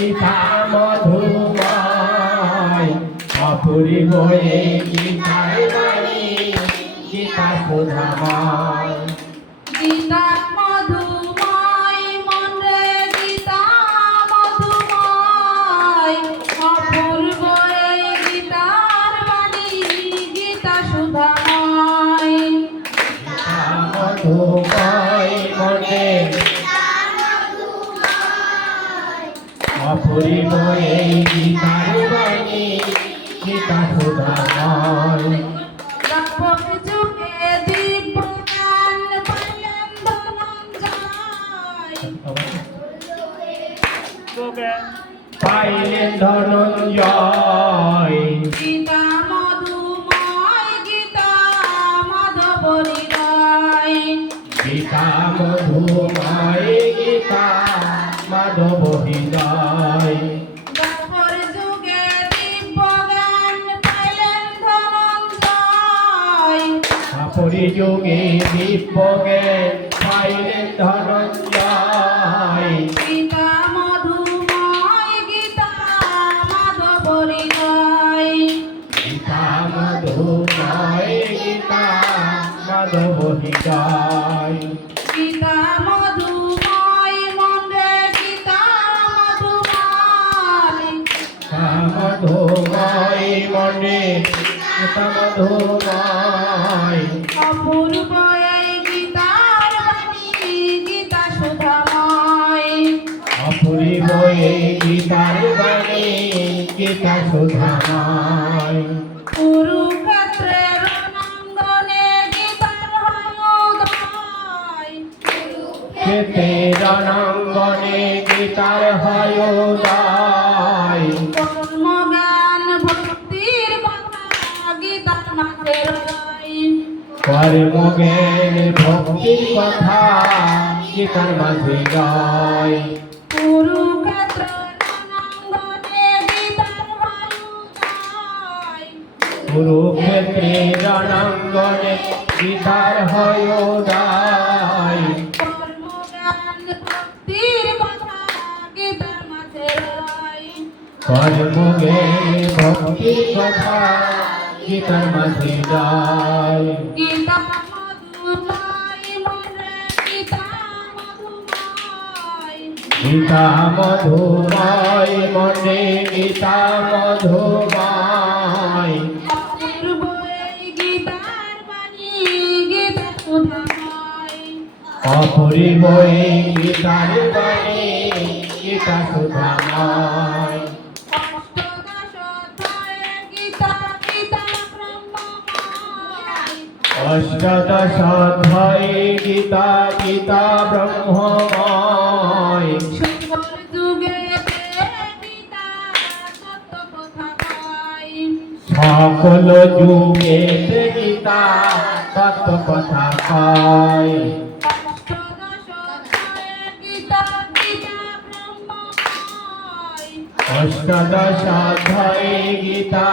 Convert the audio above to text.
গীতা মধুময়। অপূর্ব এই গীতার বাণী গীতা সুধাময় গীতা মধুময় মনে গীতা মধুময়। অপূর্ব এই গীতার বাণী গীতা সুধাময় গীতা মধুময় মনে অপূর্ব এই গীতার বাণী গীতা মধুময় গীতা মধুময় গীতা। মাধব হৃদয় দ্বাপর যুগে দিব্য জ্ঞান পাইলেন ধনঞ্জয়। মধুময় গীতা মাধব হৃদয় মধুময় গীতা মাধব হৃদয় মধুময় মনে মধুময় অপূর্ব এই গীতার বাণী গীতা সুধাময় অপূর্ব এই গীতার বাণী গীতা সুধাময় কুরুক্ষেত্রের গীতার হয় উদয় কর্মজ্ঞান ভক্তির কথা গীতার মাঝে গায় কুরুক্ষেত্র রণাঙ্গনে গীতার হয় উদয় কুরুক্ষেত্রে রণাঙ্গনে গীতার হয় উদয় কর্মজ্ঞান ভক্তির কথা গীতার মাঝে রয় কর্মজ্ঞান ভক্তির কথা গীতার মাঝে গায় গীতা মধুময় মনে গীতা মধুময় অপূর্ব গীতার বাণী গীতা সুধাময় অষ্টদশ গীতা গীতা সকল যুগে গীতা সত্য কথা কয়। অষ্টদশ গীতা